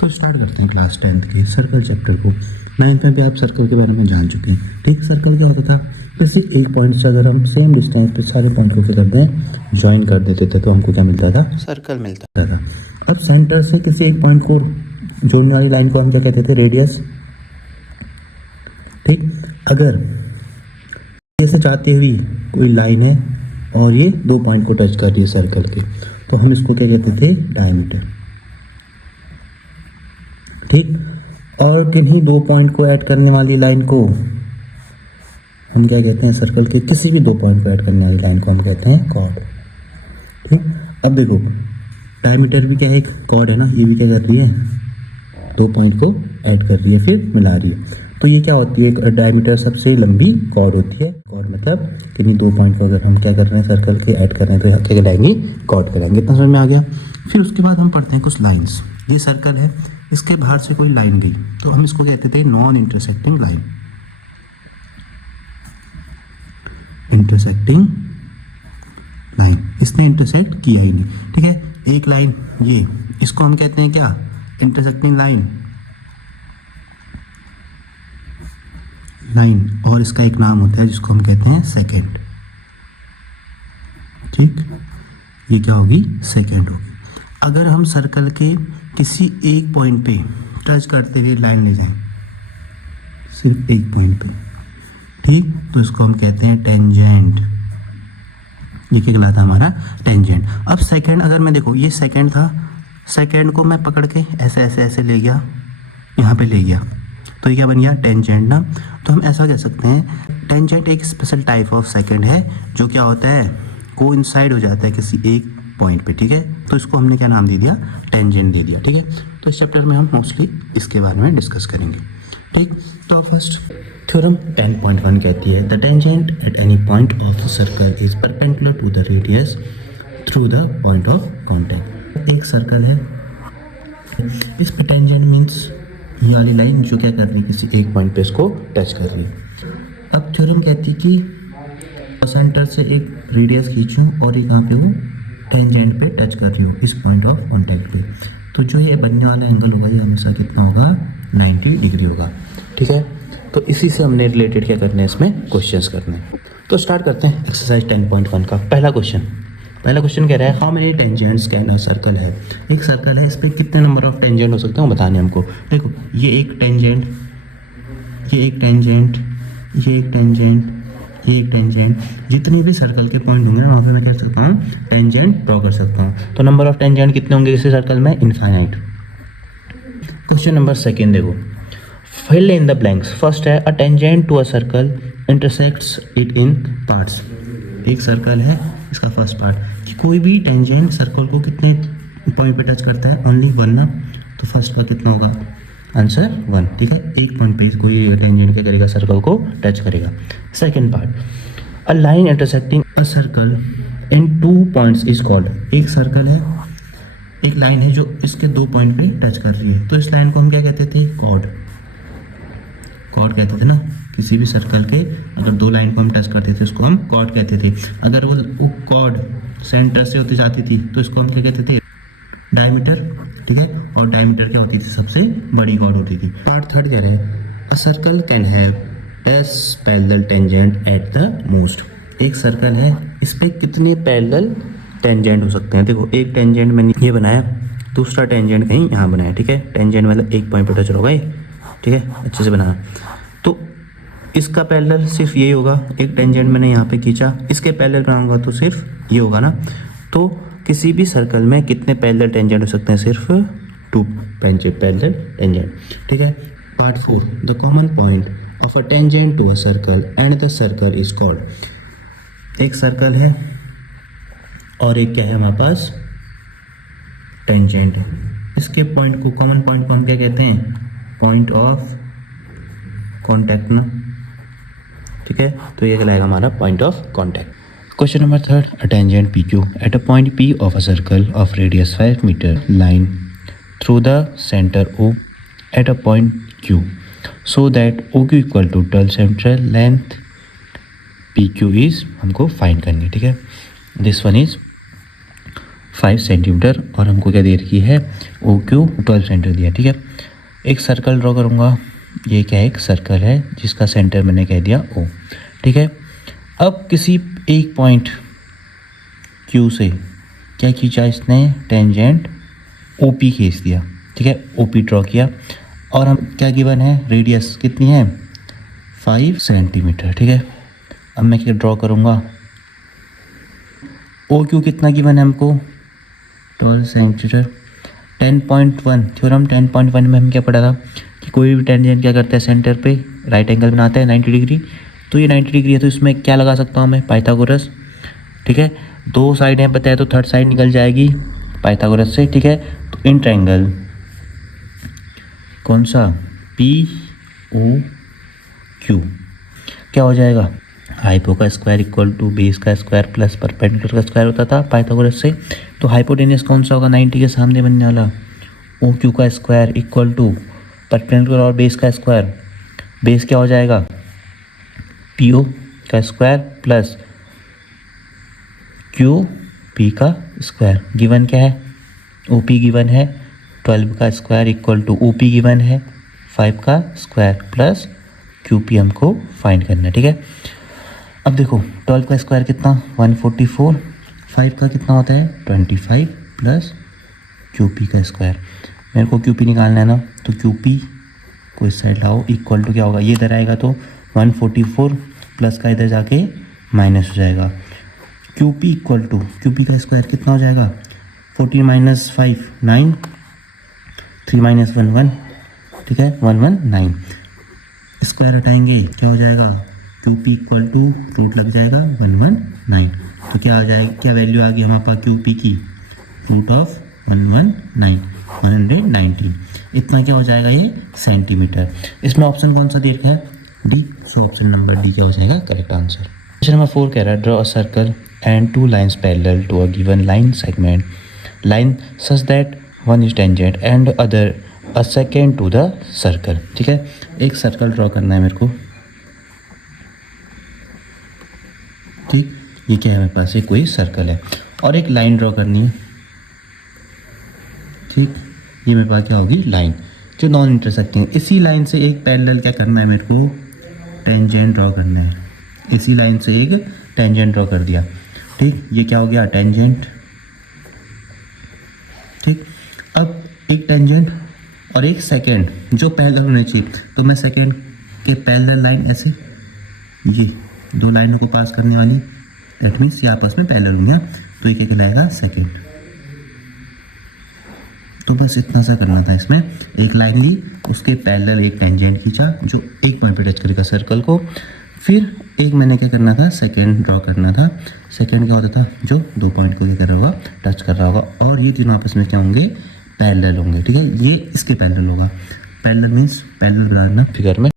तो स्टार्ट करते हैं क्लास 10th के सर्कल चैप्टर को। 9th में भी आप सर्कल के बारे में जान चुके हैं। ठीक, सर्कल क्या होता था, किसी एक पॉइंट से अगर हम सेम डिस्टेंस पे सारे पॉइंट को करते हैं ज्वाइन कर देते थे तो हमको क्या मिलता था, सर्कल मिलता था। अब सेंटर से किसी एक पॉइंट को जोड़ने वाली लाइन को हम क्या कहते थे, रेडियस। ठीक, अगर ऐसे जाती हुई कोई लाइन है और ये दो पॉइंट को टच कर रही है सर्कल के, तो हम इसको क्या कहते थे, डायमीटर। ठीक, और किन्हीं दो पॉइंट को ऐड करने वाली लाइन को हम क्या कहते हैं, सर्कल के किसी भी दो पॉइंट को ऐड करने वाली लाइन को हम कहते हैं कॉर्ड। ठीक, अब देखो डायमीटर भी क्या है, एक कॉर्ड है ना, ये भी क्या कर रही है, दो पॉइंट को ऐड कर रही है फिर मिला रही है। तो ये क्या होती है, एक डायमीटर सबसे लंबी कॉर्ड होती है। कॉर्ड मतलब किन्हीं दो पॉइंट को अगर हम क्या कर रहे हैं, सर्कल के ऐड कर रहे हैं तो क्या कराएंगे, कॉर्ड कराएंगे। इतना समझ में आ गया। फिर उसके बाद हम पढ़ते हैं कुछ लाइंस। ये सर्कल है, इसके बाहर से कोई लाइन गई तो हम इसको कहते थे non intersecting line. Intersecting line, इसने इंटरसेक्ट किया ही नहीं। ठीक है, एक लाइन ये, इसको हम कहते हैं क्या, इंटरसेक्टिंग लाइन। और इसका एक नाम होता है जिसको हम कहते हैं सेकेंड। ठीक, ये क्या होगी, सेकेंड होगी। अगर हम सर्कल के किसी एक पॉइंट पे टच करते हुए लाइन ले जाएं, सिर्फ एक पॉइंट पे, ठीक, तो इसको हम कहते हैं टेंजेंट। ये क्या कहलाता है, हमारा टेंजेंट। अब सेकंड, अगर मैं देखो ये सेकंड था, सेकंड को मैं पकड़ के ऐसे ऐसे ऐसे ले गया, यहाँ पे ले गया, तो ये क्या बन गया, टेंजेंट ना। तो हम ऐसा कह सकते हैं, टेंजेंट एक स्पेशल टाइप ऑफ सेकंड है जो क्या होता है, कोइंसाइड हो जाता है किसी एक पॉइंट पे। ठीक है, तो इसको हमने क्या नाम दे दिया, टेंजेंट दे दिया। ठीक है, तो इस चैप्टर में हम मोस्टली इसके बारे में डिस्कस करेंगे। ठीक, तो फर्स्ट थ्योरम 10.1 कहती है, the tangent at any point of the circle is perpendicular to the radius through the point of contact. एक सर्कल है, इस पे टेंजेंट मीन्स ये वाली लाइन जो क्या कर रही है, किसी एक पॉइंट पे इसको टच कर रही है। अब थ्योरम कहती है कि सेंटर से एक रेडियस खींचूं और एक यहाँ पे वो टेंजेंट पे टच कर रही हो इस पॉइंट ऑफ कॉन्टैक्ट पे, तो जो ये बनने वाला एंगल होगा ये हमेशा कितना होगा, 90 डिग्री होगा। ठीक है, तो इसी से हमने रिलेटेड क्या करना है, इसमें क्वेश्चंस करने हैं। तो स्टार्ट करते हैं एक्सरसाइज 10.1 का पहला क्वेश्चन। पहला क्वेश्चन कह रहा है, how many tangents can a circle है। एक सर्कल है, इस पर कितने नंबर ऑफ टेंजेंट हो सकते हैं वो बताने हमको। देखो ये एक टेंजेंट, ये एक टेंजेंट, ये एक टेंजेंट, ये एक टेंजेंट, जितनी भी सर्कल के पॉइंट होंगे ना वहाँ पे मैं क्या कर सकता हूँ, टेंजेंट ड्रॉ कर सकता हूँ। तो नंबर ऑफ टेंजेंट कितने होंगे इस सर्कल में, इनफाइनाइट। क्वेश्चन नंबर सेकेंड देखो, fill in the blanks. First है, a tangent to a circle intersects it in parts. एक सर्कल है, इसका फर्स्ट पार्ट कि कोई भी टेंजेंट सर्कल को कितने पॉइंट पे टच करता है, ओनली वन ना, तो फर्स्ट का कितना होगा, आंसर 1। ठीक है, एक पॉइंट पे कोई टेंजेंट क्या करेगा, सर्कल को टच करेगा। Second part, a line intersecting a circle in 2 points is called. एक सर्कल है, एक लाइन है जो इसके 2 पॉइंट पे टच कर रही है, तो इस लाइन को हम क्या कहते थे, कॉर्ड। कॉर्ड कहते थे ना, किसी भी सर्कल के अगर 2 लाइन को हम टच करते थे उसको हम कॉर्ड कहते थे। अगर वो कॉर्ड सेंटर से होती जाती थी तो इसको हम क्या कहते थे, डायमीटर। ठीक है, और डायमीटर क्या होती थी, सबसे बड़ी कॉर्ड होती थी। पार्ट थर्ड कह रहे हैं, a circle can have S parallel tangent at the most. एक सर्कल है, इस पे कितने पैरेलल टेंजेंट हो सकते हैं। देखो एक टेंजेंट मैंने ये बनाया, दूसरा टेंजेंट कहीं यहाँ बनाया। ठीक है, टेंजेंट मतलब एक पॉइंट पे टच होगा, ठीक है, अच्छे से बनाया। तो इसका पैरेलल सिर्फ यही होगा, एक टेंजेंट मैंने यहाँ पे खींचा, इसके पैरेलल बनाऊंगा तो सिर्फ ये होगा ना। तो किसी भी सर्कल में कितने पैरेलल टेंजेंट हो सकते हैं, सिर्फ 2 पैरेलल टेंजेंट। ठीक है, part 4, the common point of a tangent to a circle and the circle is called. एक सर्कल है और एक क्या है हमारे पास, टेंजेंट है। इसके पॉइंट को, कॉमन पॉइंट को हम क्या कहते हैं, पॉइंट ऑफ कॉन्टैक्ट ना। ठीक है, तो ये कहलाएगा हमारा point of contact. Question number third, a tangent PQ at a point P of a circle of radius 5 metre line through the centre O at a point Q so that OQ equal to टल central length PQ इज, हमको find करनी। ठीक है, this one is 5 centimetre और हमको क्या दे रखी है, ओ क्यू 12 सेंटीमीटर दिया, ठीक है। एक सर्कल ड्रॉ करूँगा, ये क्या है, एक सर्कल है जिसका सेंटर मैंने कह दिया ओ, ठीक है। अब किसी एक पॉइंट क्यू से क्या खींचा इसने, टेंजेंट ओ पी खींच दिया, ठीक है, ओ पी ड्रॉ किया। और हम क्या गिवन है, रेडियस कितनी है 5 सेंटीमीटर, ठीक है। अब मैं क्या ड्रॉ करूँगा, ओ क्यू कितना गिवन है हमको 12 सेंटीमीटर। 10.1 थ्योरम 10.1 में हम क्या पढ़ा था कि कोई भी टेंजेंट क्या करता है, सेंटर पे राइट एंगल बनाता है 90 डिग्री। तो ये 90 डिग्री है तो इसमें क्या लगा सकता हूँ मैं, पाइथागोरस, ठीक है। दो साइड हैं बताया तो थर्ड साइड निकल जाएगी पाइथागोरस से, ठीक है। तो इन ट्रायंगल कौन सा, पी ओ क्यू, क्या हो जाएगा, हाइपो का स्क्वायर इक्वल टू बेस का स्क्वायर प्लस परपेंडिकुलर का स्क्वायर होता था पाइथागोरस से। तो हाइपोटेनियस कौन सा होगा, 90 के सामने बनने वाला, ओ क्यू का स्क्वायर इक्वल टू परपेंडिकुलर और बेस का स्क्वायर। बेस क्या हो जाएगा, पी ओ का स्क्वायर प्लस क्यू पी का स्क्वायर। गिवन क्या है, ओ पी गिवन है 12 का square equal to O P given है 5 का स्क्वायर प्लस क्यू पी हमको फाइंड करना है, ठीक है। अब देखो 12 का स्क्वायर कितना 144, 5 का कितना होता है 25 प्लस क्यू पी का स्क्वायर। मेरे को क्यू पी निकालना है ना, तो क्यू पी को इस साइड लाओ, इक्वल टू क्या होगा, ये इधर आएगा तो 144 प्लस का इधर जाके माइनस हो जाएगा। Q P equal to Q P का स्क्वायर कितना हो जाएगा 14 माइनस 5 9, 3 माइनस 1 1, ठीक है 119। स्क्वायर हटाएंगे क्या हो जाएगा, Q P equal to root लग जाएगा 119। तो क्या आ जाएगा, क्या वैल्यू आ गई हमारे पास क्यू पी की, रूट ऑफ 119 इतना क्या हो जाएगा ये सेंटीमीटर। इसमें ऑप्शन कौन सा दे रखा है, D. So option number D क्या हो जाएगा करेक्ट आंसर। क्वेश्चन नंबर 4 कह रहा है, draw a circle and 2 lines parallel to a given line segment, line such that one is tangent and other a second to the circle, ठीक है। एक circle draw करना है मेरे को, ठीक, ये क्या है मेरे पास, ये कोई सर्कल है और एक लाइन ड्रॉ करनी है, ठीक। ये मेरे पास क्या होगी, लाइन जो नॉन इंटरसेक्टिंग। इसी लाइन से एक पैरेलल क्या करना है मेरे को, टेंजेंट ड्रॉ करना है। इसी लाइन से एक टेंजेंट ड्रॉ कर दिया, ठीक। ये क्या हो गया टेंजेंट, ठीक। अब एक टेंजेंट और एक सेकेंड जो पैरेलल होने चाहिए, तो मैं सेकेंड के पैरेलल लाइन ऐसे, ये दो लाइनों को पास करने वाली, दैट मीन्स ये आपस में पैरेलल होंगे, तो ये क्या कहलाएगा सेकेंड। तो बस इतना सा करना था इसमें, एक लाइन ली उसके पैरेलल एक टेंजेंट खींचा जो एक पॉइंट पे टच करेगा सर्कल को, फिर एक मैंने क्या करना था सेकेंड ड्रॉ करना था। सेकेंड क्या होता था, जो दो पॉइंट को क्या कर रहा होगा, टच कर रहा होगा, और ये तीनों आपस में क्या होंगे, पैरेलल होंगे, ठीक है। ये इसके पैरेलल होगा, पैरेलल मीन्स पैरेलल बनाना फिगर में।